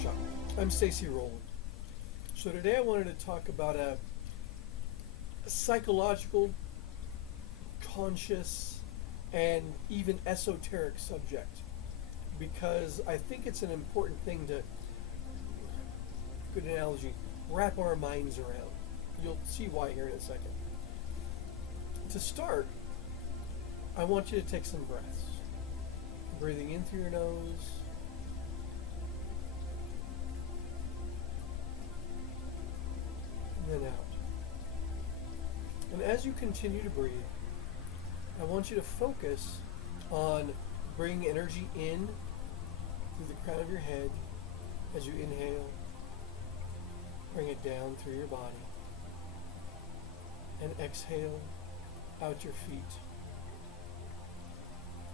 Workshop. I'm Stacy Rowland. So today I wanted to talk about a psychological, conscious, and even esoteric subject, because I think it's an important thing to, good analogy, wrap our minds around. You'll see why here in a second. To start, I want you to take some breaths. Breathing in through your nose, and then out. And as you continue to breathe, I want you to focus on bringing energy in through the crown of your head as you inhale. Bring it down through your body. And exhale out your feet.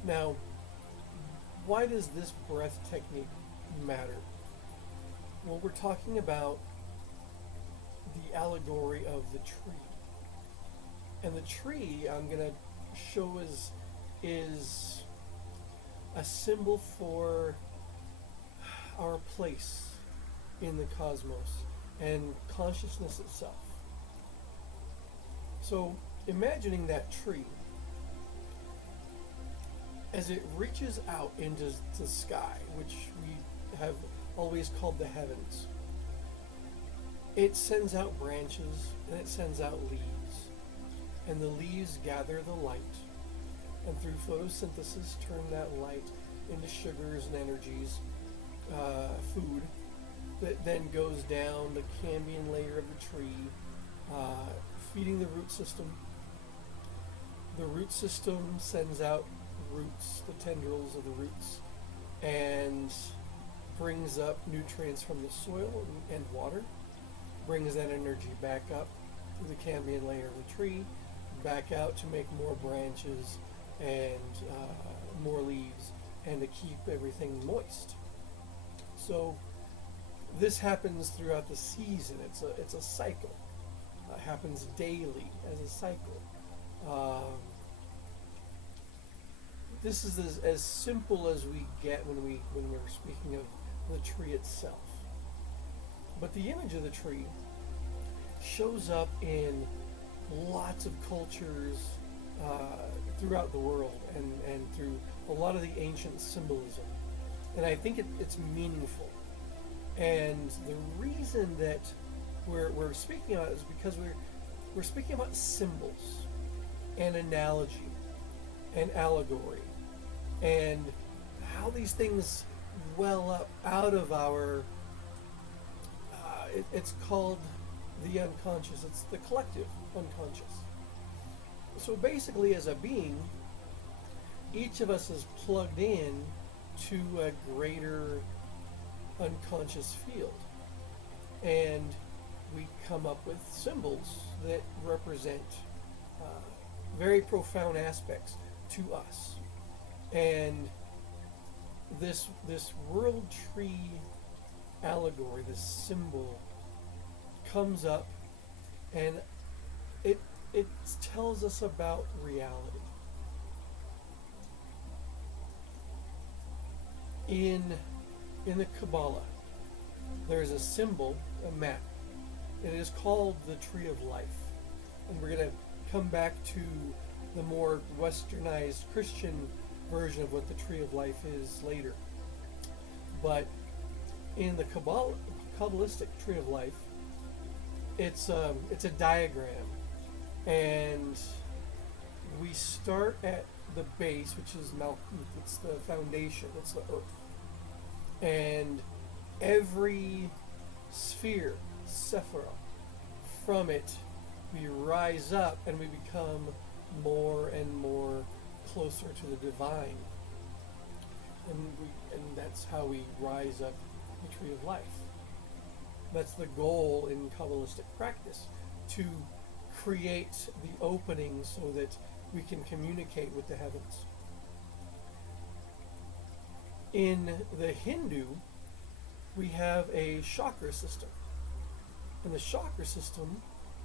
Now, why does this breath technique matter? Well, we're talking about the allegory of the tree. And the tree I'm going to show is a symbol for our place in the cosmos and consciousness itself. So imagining that tree as it reaches out into the sky, which we have always called the heavens. It sends out branches and it sends out leaves. And the leaves gather the light, and through photosynthesis turn that light into sugars and energies, food, that then goes down the cambium layer of the tree, feeding the root system. The root system sends out roots, the tendrils of the roots, and brings up nutrients from the soil and water, brings that energy back up through the cambium layer of the tree, back out to make more branches and more leaves, and to keep everything moist. So this happens throughout the season. It's a cycle. It happens daily as a cycle. This is as simple as we get when we're speaking of the tree itself. But the image of the tree shows up in lots of cultures throughout the world and through a lot of the ancient symbolism. And I think it's meaningful. And the reason that we're speaking about it is because we're speaking about symbols and analogy and allegory and how these things well up out of our it's called the unconscious. It's the collective unconscious. So basically, as a being, each of us is plugged in to a greater unconscious field, and we come up with symbols that represent very profound aspects to us. And this world tree allegory, this symbol, comes up, and it tells us about reality. In the Kabbalah, there is a symbol, a map. It is called the Tree of Life. And we're going to come back to the more westernized Christian version of what the Tree of Life is later. But in the Kabbalistic Tree of Life, it's a diagram, and we start at the base, which is Malkuth. It's the foundation. It's the earth, and every sphere, Sephirah, from it we rise up and we become more and more closer to the divine, and that's how we rise up the Tree of Life. That's the goal in Kabbalistic practice, to create the opening so that we can communicate with the heavens. In the Hindu, we have a chakra system. And the chakra system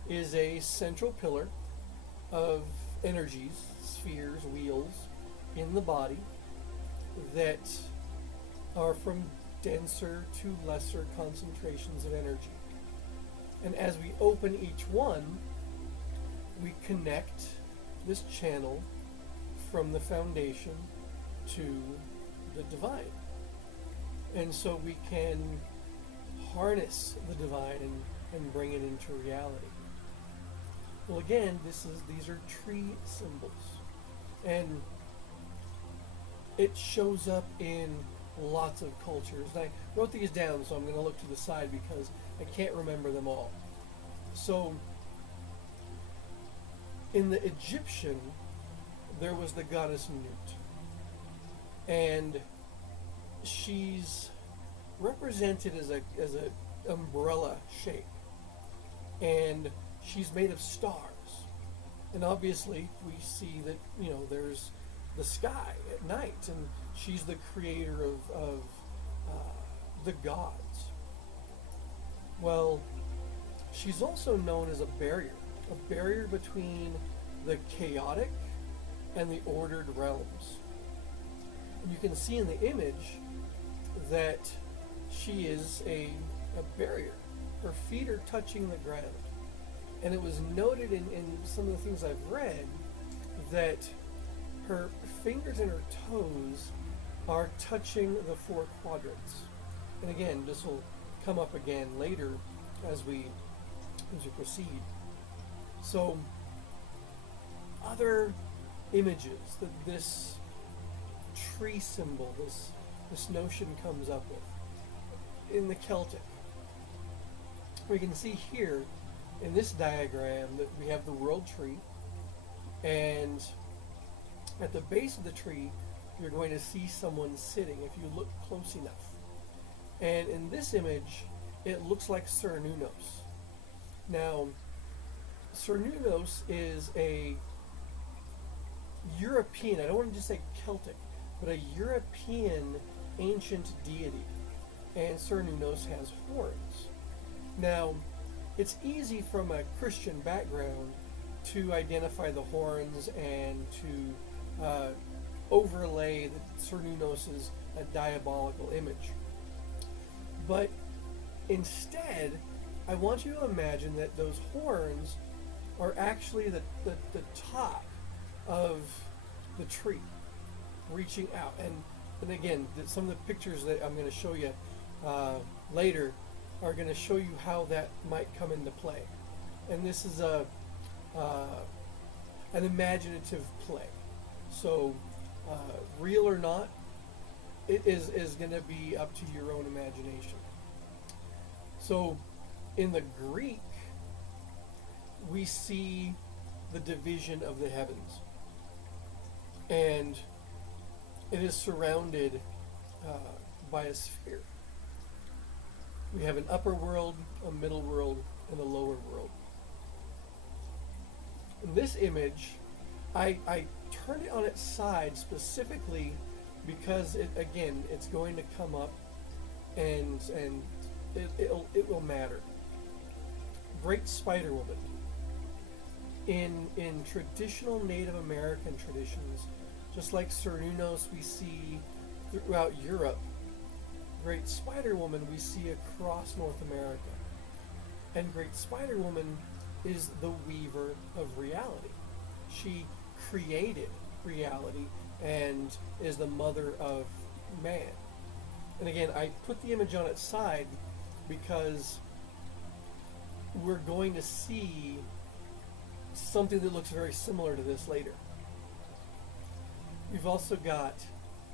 is a central pillar of energies, spheres, wheels in the body that are from denser to lesser concentrations of energy. And as we open each one, we connect this channel from the foundation to the divine. And so we can harness the divine and bring it into reality. Well, again, these are tree symbols. And it shows up in lots of cultures. And I wrote these down, so I'm going to look to the side because I can't remember them all. So, in the Egyptian, there was the goddess Nut. And she's represented as a umbrella shape. And she's made of stars. And obviously, we see that, there's the sky at night, and she's the creator of the gods. Well, she's also known as a barrier between the chaotic and the ordered realms. And you can see in the image that she is a barrier. Her feet are touching the ground. And it was noted in some of the things I've read that her fingers and her toes are touching the four quadrants. And again, this will come up again later as we proceed. So, other images that this tree symbol, this notion comes up with in the Celtic. We can see here in this diagram that we have the world tree, and at the base of the tree you're going to see someone sitting if you look close enough. And in this image it looks like Cernunnos. Now, Cernunnos is a European, I don't want to just say Celtic, but a European ancient deity. And Cernunnos has horns. Now, it's easy from a Christian background to identify the horns and to overlay that Cernunnos is a diabolical image. But instead, I want you to imagine that those horns are actually the top of the tree, reaching out. And again, some of the pictures that I'm going to show you later are going to show you how that might come into play. And this is an imaginative play. So, real or not, it is going to be up to your own imagination. So, in the Greek, we see the division of the heavens. And it is surrounded by a sphere. We have an upper world, a middle world, and a lower world. In this image, I turned it on its side specifically because it's going to come up and it will matter. Great Spider Woman. In traditional Native American traditions, just like Cernunnos we see throughout Europe, Great Spider Woman we see across North America. And Great Spider Woman is the weaver of reality. She created reality and is the mother of man. And again, I put the image on its side because we're going to see something that looks very similar to this later. We've also got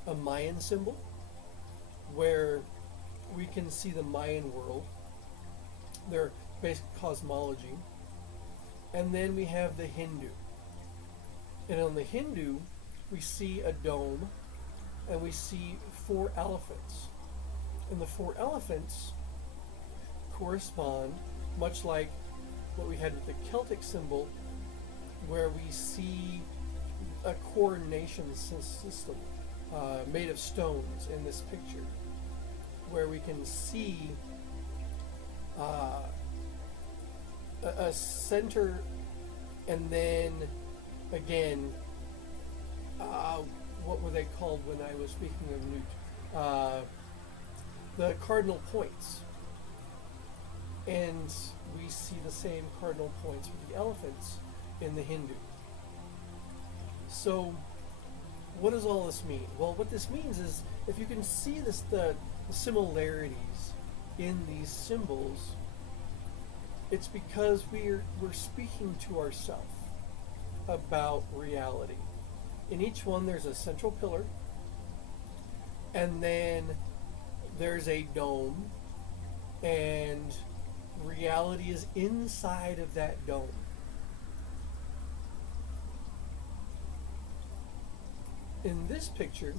a Mayan symbol where we can see the Mayan world, their basic cosmology, and then we have the Hindu. And on the Hindu, we see a dome, and we see 4 elephants. And the 4 elephants correspond, much like what we had with the Celtic symbol, where we see a coordination system made of stones in this picture, where we can see a center, and then again, what were they called when I was speaking of Newt? the cardinal points. And we see the same cardinal points with the elephants in the Hindu. So, what does all this mean? Well, what this means is, if you can see this, the similarities in these symbols, it's because we're speaking to ourselves about reality. In each one, there's a central pillar, and then there's a dome, and reality is inside of that dome. In this picture,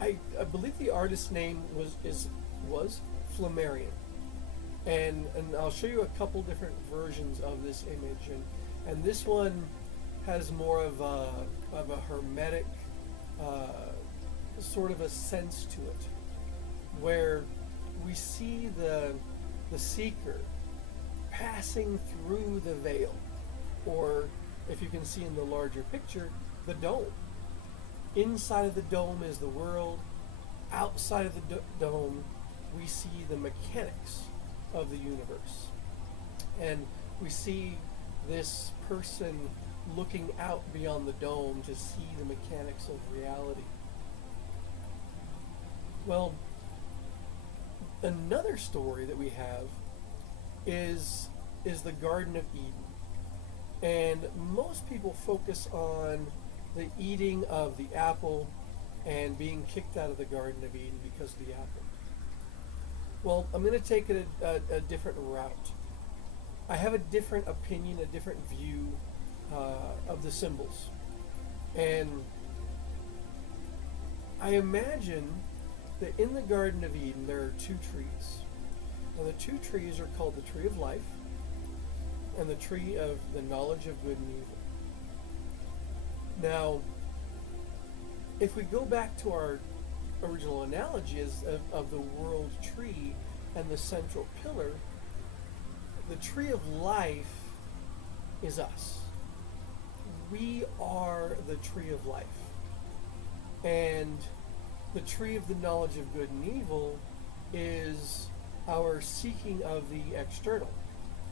I believe the artist's name was Flammarion, and I'll show you a couple different versions of this image, and this one has more of a hermetic sort of a sense to it, where we see the seeker passing through the veil, or if you can see in the larger picture, the dome. Inside of the dome is the world. Outside of the dome, we see the mechanics of the universe. And we see this person looking out beyond the dome to see the mechanics of reality. Well, another story that we have is the Garden of Eden. And most people focus on the eating of the apple and being kicked out of the Garden of Eden because of the apple. Well, I'm going to take it a different route. I have a different opinion, a different view of the symbols. And I imagine that in the Garden of Eden there are two trees. And the two trees are called the tree of life and the tree of the knowledge of good and evil. Now, if we go back to our original analogies of the world tree and the central pillar, the tree of life is us. We are the tree of life. And the tree of the knowledge of good and evil is our seeking of the external.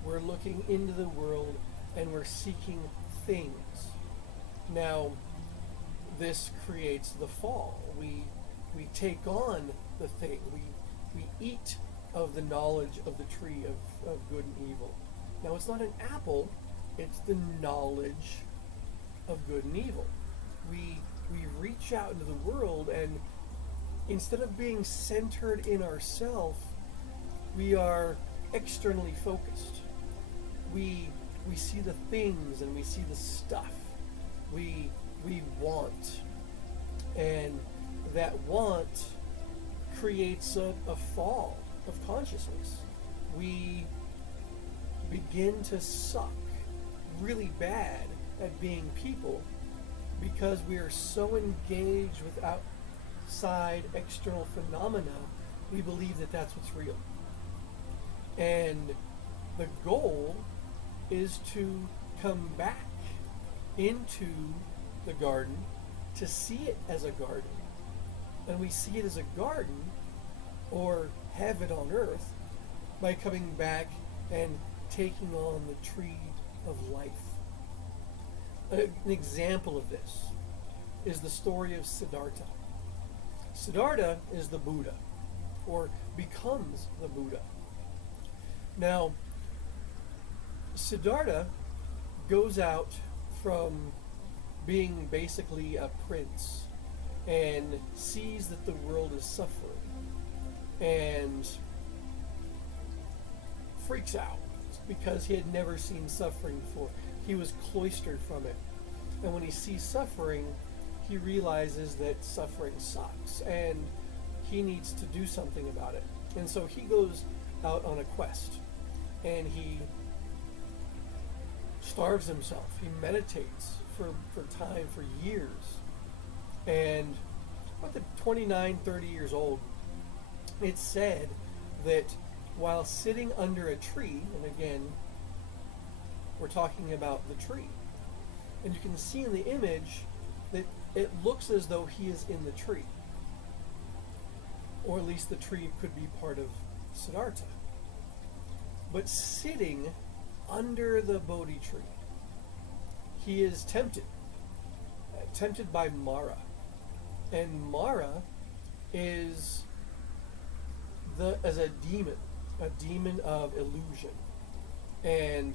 We're looking into the world and we're seeking things. Now, this creates the fall. We take on the thing. We eat of the knowledge of the tree of good and evil. Now, it's not an apple, it's the knowledge of good and evil. We reach out into the world, and instead of being centered in ourselves, we are externally focused. We see the things and we see the stuff. We want, and that want creates a fall of consciousness. We begin to suck really bad at being people because we are so engaged with outside external phenomena, we believe that that's what's real. And the goal is to come back into the garden, to see it as a garden. And we see it as a garden, or heaven on earth, by coming back and taking on the tree of life. An example of this is the story of Siddhartha. Siddhartha is the Buddha, or becomes the Buddha. Now, Siddhartha goes out from being basically a prince and sees that the world is suffering and freaks out because he had never seen suffering before. He was cloistered from it. And when he sees suffering, he realizes that suffering sucks and he needs to do something about it. And so he goes out on a quest and he starves himself. He meditates for time, for years. And about 29, 30 years old, it's said that while sitting under a tree, and again, we're talking about the tree, and you can see in the image that it looks as though he is in the tree. or at least the tree could be part of Siddhartha. But sitting under the Bodhi tree, he is tempted by Mara. And Mara is as a demon of illusion. And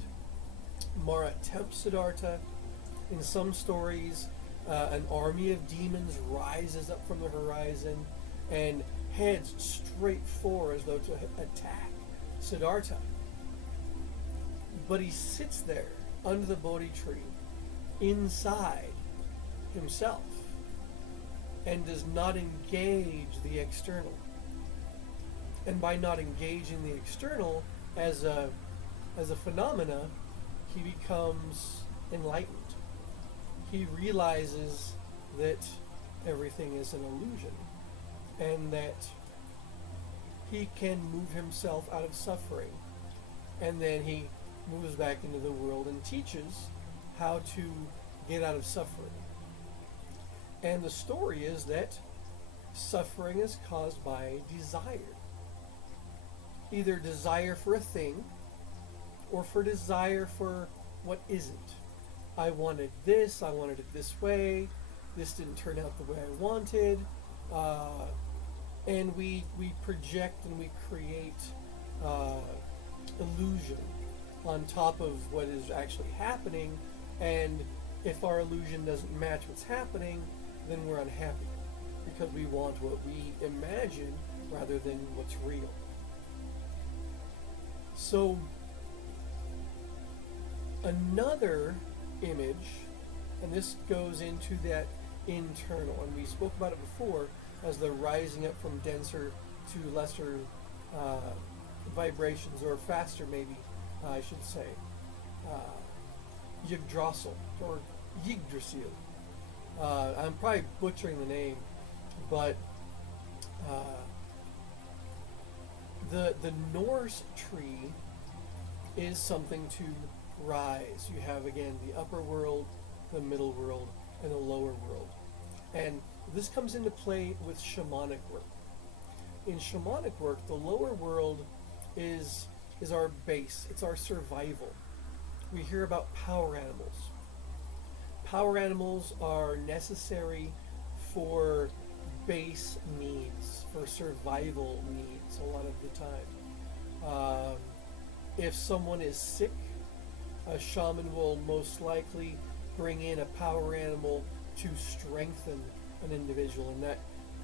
Mara tempts Siddhartha. In some stories, an army of demons rises up from the horizon and heads straight for as though to attack Siddhartha. But he sits there under the Bodhi tree, inside himself, and does not engage the external. And by not engaging the external as a phenomena, he becomes enlightened. He realizes that everything is an illusion, and that he can move himself out of suffering. And then he moves back into the world and teaches how to get out of suffering. And the story is that suffering is caused by desire. Either desire for a thing, or for desire for what isn't. I wanted this, I wanted it this way, this didn't turn out the way I wanted. And we project and we create illusion on top of what is actually happening. And if our illusion doesn't match what's happening, then we're unhappy, because we want what we imagine rather than what's real. So another image, and this goes into that internal, and we spoke about it before as the rising up from denser to lesser vibrations, or faster maybe, I should say, Ygdrassil, or Ygdrassil. I'm probably butchering the name, but the Norse tree is something to rise. You have, again, the upper world, the middle world, and the lower world. And this comes into play with shamanic work. In shamanic work, the lower world is our base. It's our survival. We hear about power animals. Power animals are necessary for base needs, for survival needs a lot of the time. If someone is sick, a shaman will most likely bring in a power animal to strengthen an individual, and that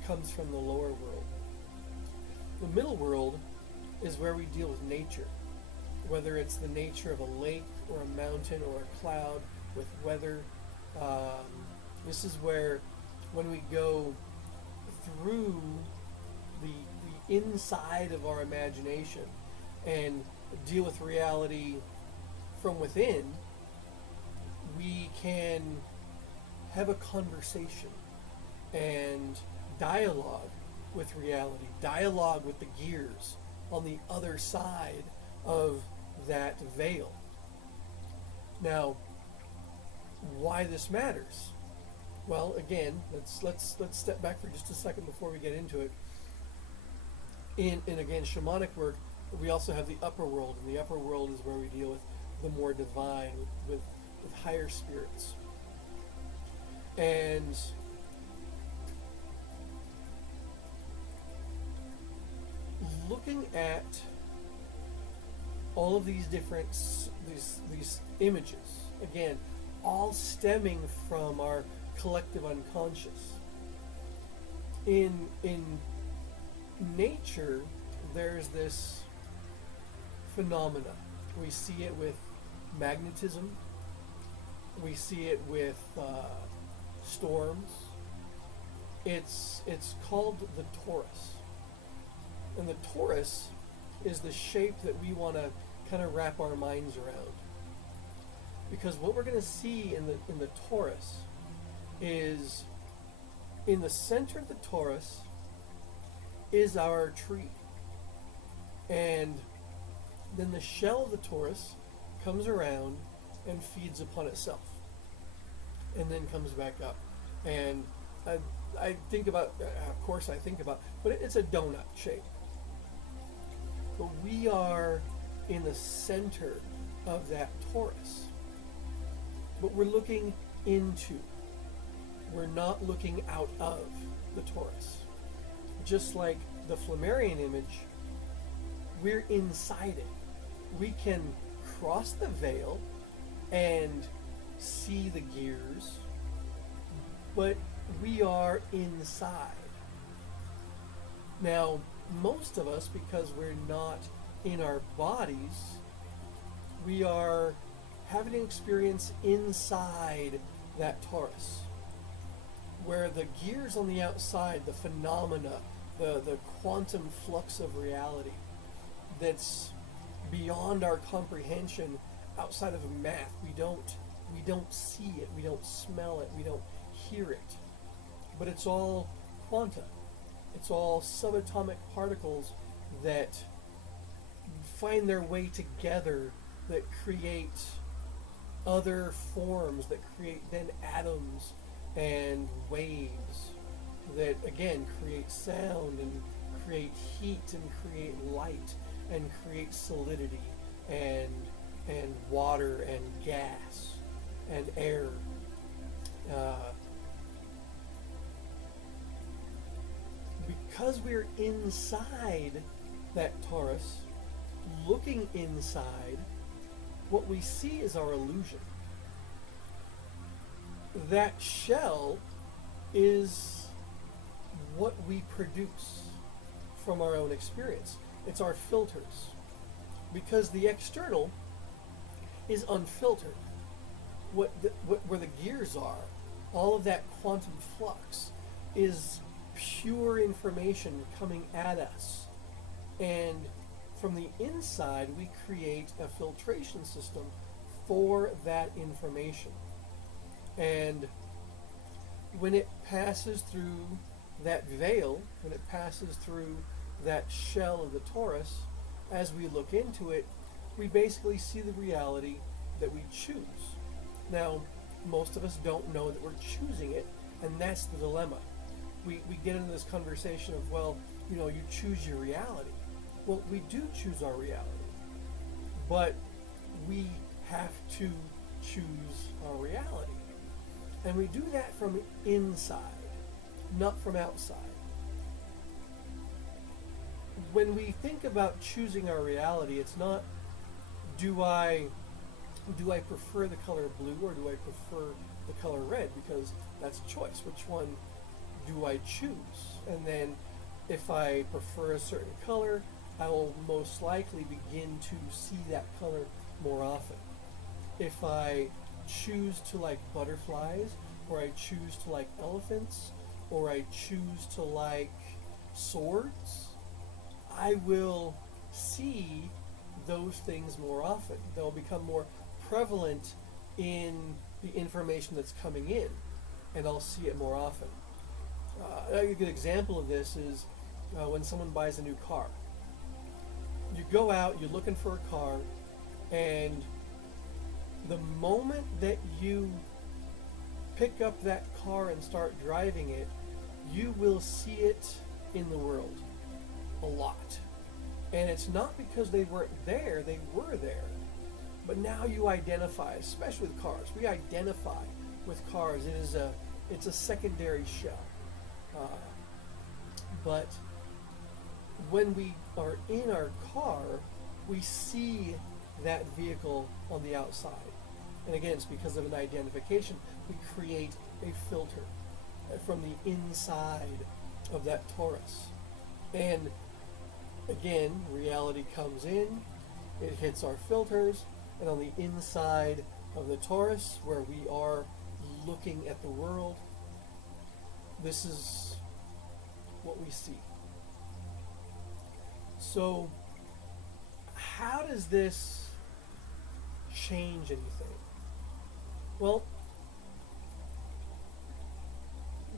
comes from the lower world. The middle world is where we deal with nature, whether it's the nature of a lake or a mountain or a cloud, with weather. This is where, when we go through the inside of our imagination and deal with reality from within, we can have a conversation and dialogue with reality, dialogue with the gears on the other side of that veil. Now, why this matters? Well, again, let's step back for just a second before we get into it. In again, shamanic work, we also have the upper world, and the upper world is where we deal with the more divine, with higher spirits. And looking at all of these different these images, again, all stemming from our collective unconscious. In nature, there's this phenomena. We see it with magnetism. We see it with storms. It's called the torus. And the torus is the shape that we want to kind of wrap our minds around. Because what we're going to see in the torus is, in the center of the torus is our tree. And then the shell of the torus comes around and feeds upon itself, and then comes back up. And I think about, of course I think about, but it's a donut shape. But we are in the center of that torus. But we're looking into. We're not looking out of the torus. Just like the Flammarion image, we're inside it. We can cross the veil and see the gears, but we are inside. Now, most of us, because we're not in our bodies, we are having an experience inside that torus, where the gears on the outside, the phenomena, the quantum flux of reality that's beyond our comprehension, outside of math. We don't see it, we don't smell it, we don't hear it. But it's all quanta. It's all subatomic particles that find their way together, that create other forms, that create then atoms and waves, that again create sound and create heat and create light and create solidity and water and gas and air. Because we're inside that torus, looking inside, what we see is our illusion. That shell is what we produce from our own experience. It's our filters. Because the external is unfiltered. Where the gears are, all of that quantum flux is pure information coming at us. And from the inside, we create a filtration system for that information. And when it passes through that veil, when it passes through that shell of the torus, as we look into it, we basically see the reality that we choose. Now, most of us don't know that we're choosing it, and that's the dilemma. We get into this conversation of, well, you choose your reality. Well, we do choose our reality, but we have to choose our reality. And we do that from inside, not from outside. When we think about choosing our reality, it's not, do I prefer the color blue or do I prefer the color red? Because that's a choice. Which one do I choose? And then if I prefer a certain color, I will most likely begin to see that color more often. If I choose to like butterflies, or I choose to like elephants, or I choose to like swords, I will see those things more often. They'll become more prevalent in the information that's coming in, and I'll see it more often. A good example of this is when someone buys a new car. You go out, you're looking for a car, and the moment that you pick up that car and start driving it, you will see it in the world a lot. And it's not because they weren't there, they were there. But now you identify, especially with cars. We identify with cars. It's a secondary shell. But when we are in our car, we see that vehicle on the outside. And again, it's because of an identification. We create a filter from the inside of that torus. And again, reality comes in, it hits our filters, and on the inside of the torus, where we are looking at the world, this is what we see. So, how does this change anything? Well,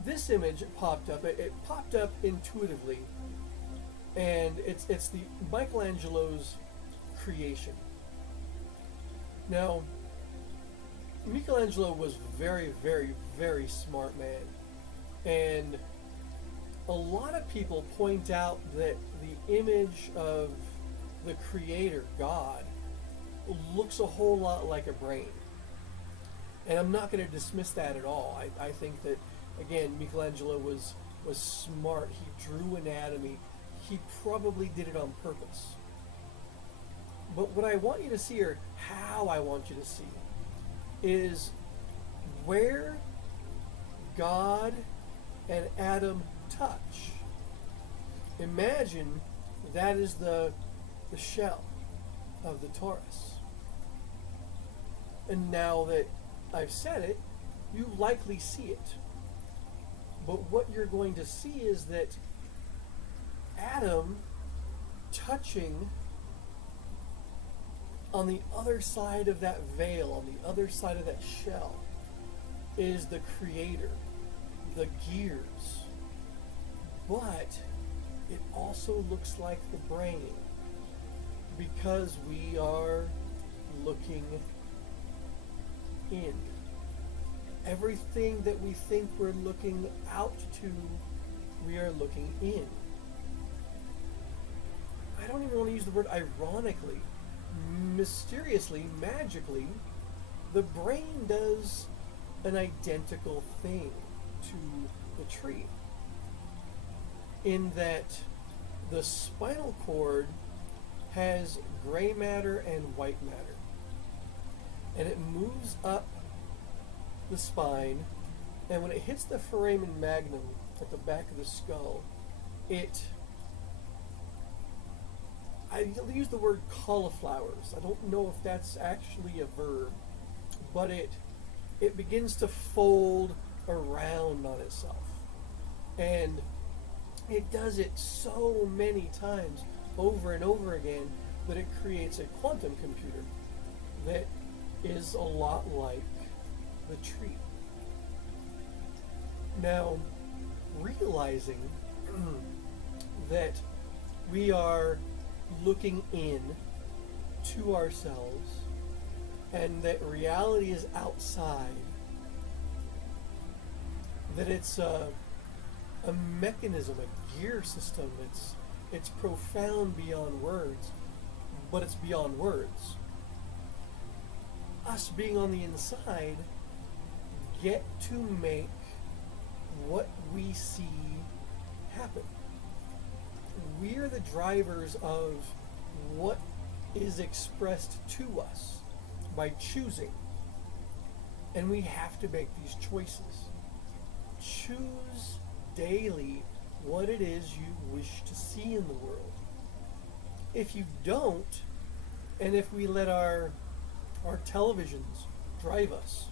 this image popped up. It popped up intuitively, and it's the Michelangelo's creation. Now, Michelangelo was very, very, very smart man, And a lot of people point out that the image of the Creator, God, looks a whole lot like a brain. And I'm not going to dismiss that at all. I think that, again, Michelangelo was smart. He drew anatomy. He probably did it on purpose. But what I want you to see, or how I want you to see, is where God and Adam touch. Imagine that is the shell of the torus. And now that I've said it, you likely see it. But what you're going to see is that Adam touching on the other side of that veil, on the other side of that shell, is the Creator, the gears. But it also looks like the brain, because we are looking in. Everything that we think we're looking out to, we are looking in. I don't even want to use the word ironically. Mysteriously, magically, the brain does an identical thing to the tree, in that the spinal cord has gray matter and white matter, and it moves up the spine, and when it hits the foramen magnum at the back of the skull, I use the word cauliflowers. I don't know if that's actually a verb, but it begins to fold around on itself. And it does it so many times over and over again that it creates a quantum computer that is a lot like the tree. Now, realizing that we are looking in to ourselves and that reality is outside, that it's a mechanism, a gear system, it's profound beyond words, but it's beyond words. Us being on the inside get to make what we see happen. We're the drivers of what is expressed to us by choosing. And we have to make these choices. Choose daily what it is you wish to see in the world. If you don't, and if we let our televisions drive us,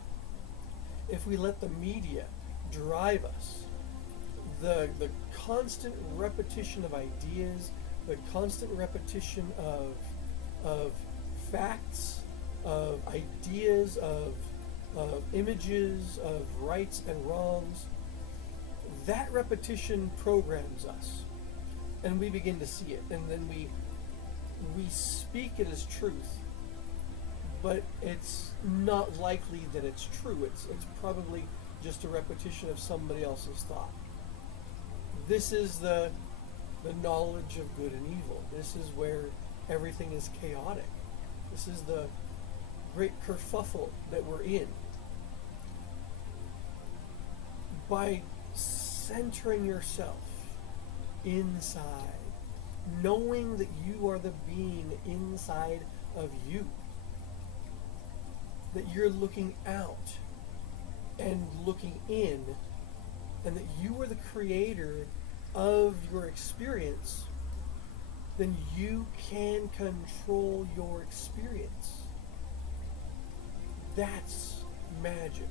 if we let the media drive us, the constant repetition of ideas, the constant repetition of facts, of ideas, of images, of rights and wrongs, that repetition programs us, and we begin to see it, and then we speak it as truth, but it's not likely that it's true. It's probably just a repetition of somebody else's thought. This is the knowledge of good and evil. This is where everything is chaotic. This is the great kerfuffle that we're in. By centering yourself inside, knowing that you are the being inside of you, that you're looking out and looking in, and that you are the creator of your experience, then you can control your experience. That's magic.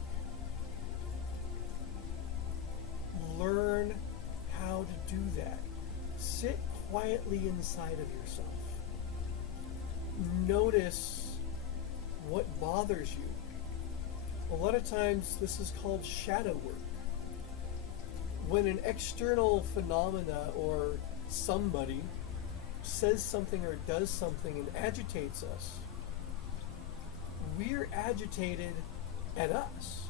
Learn how to do that. Sit quietly inside of yourself. Notice what bothers you. A lot of times this is called shadow work. When an external phenomena or somebody says something or does something and agitates us, we're agitated at us.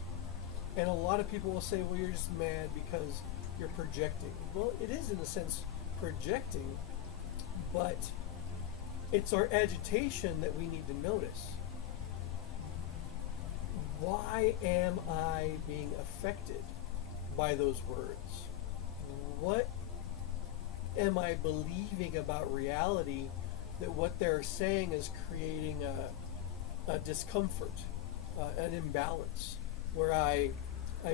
And a lot of people will say, well, you're just mad because you're projecting. Well, it is in a sense projecting, but it's our agitation that we need to notice. Why am I being affected by those words? What am I believing about reality that what they're saying is creating a discomfort, an imbalance, where I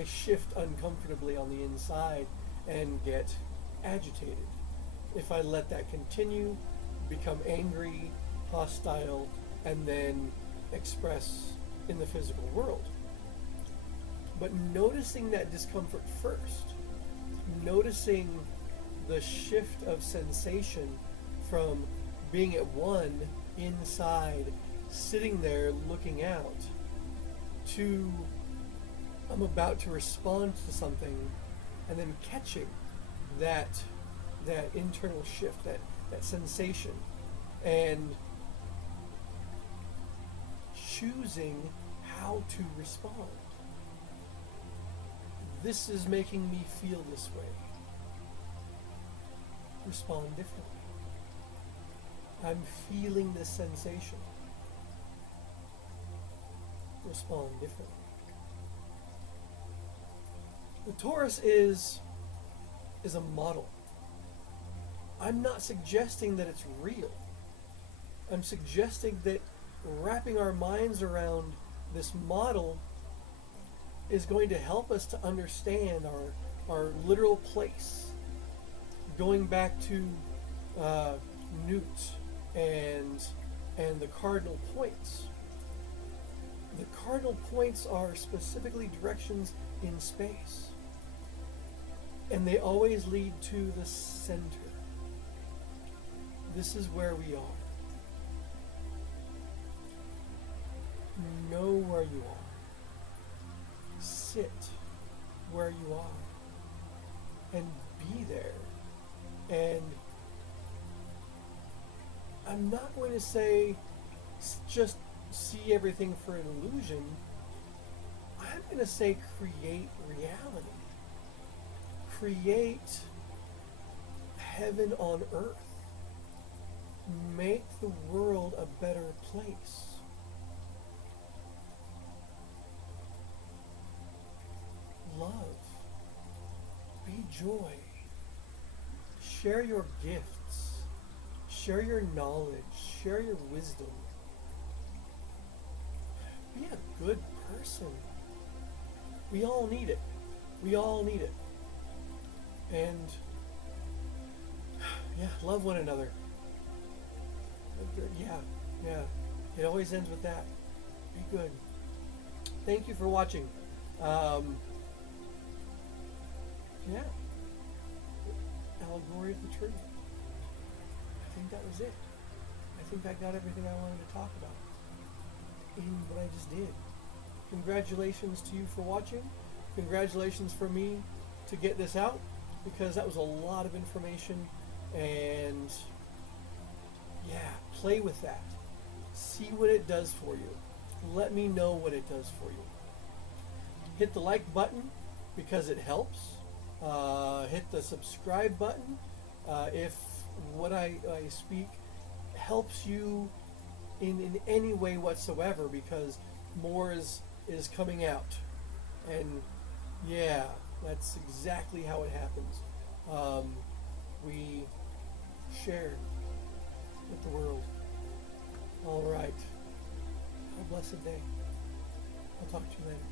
shift uncomfortably on the inside and get agitated? If I let that continue, become angry, hostile, and then express in the physical world. But noticing that discomfort first, noticing the shift of sensation from being at one inside, sitting there looking out, to I'm about to respond to something, and then catching that internal shift, that sensation, and choosing how to respond. This is making me feel this way. Respond differently. I'm feeling this sensation. Respond differently. The Taurus is a model. I'm not suggesting that it's real. I'm suggesting that wrapping our minds around this model is going to help us to understand our literal place. Going back to Newt and the cardinal points. The cardinal points are specifically directions in space. And they always lead to the center. This is where we are. Know where you are. Sit where you are. And be there. And I'm not going to say just see everything for an illusion. I'm going to say create reality. Create heaven on earth. Make the world a better place. Love. Be joy. Share your gifts. Share your knowledge. Share your wisdom. Be a good person. We all need it. We all need it. And yeah, love one another. Yeah. It always ends with that. Be good. Thank you for watching. Yeah. Allegory of the tree. I think that was it. I think I got everything I wanted to talk about in what I just did. Congratulations to you for watching. Congratulations for me to get this out, because that was a lot of information. And yeah, play with that. See what it does for you. Let me know what it does for you. Hit the like button because it helps. Hit the subscribe button if what I speak helps you in any way whatsoever, because more is coming out. And yeah, that's exactly how it happens. We share with the world. All right. Have a blessed day. I'll talk to you later.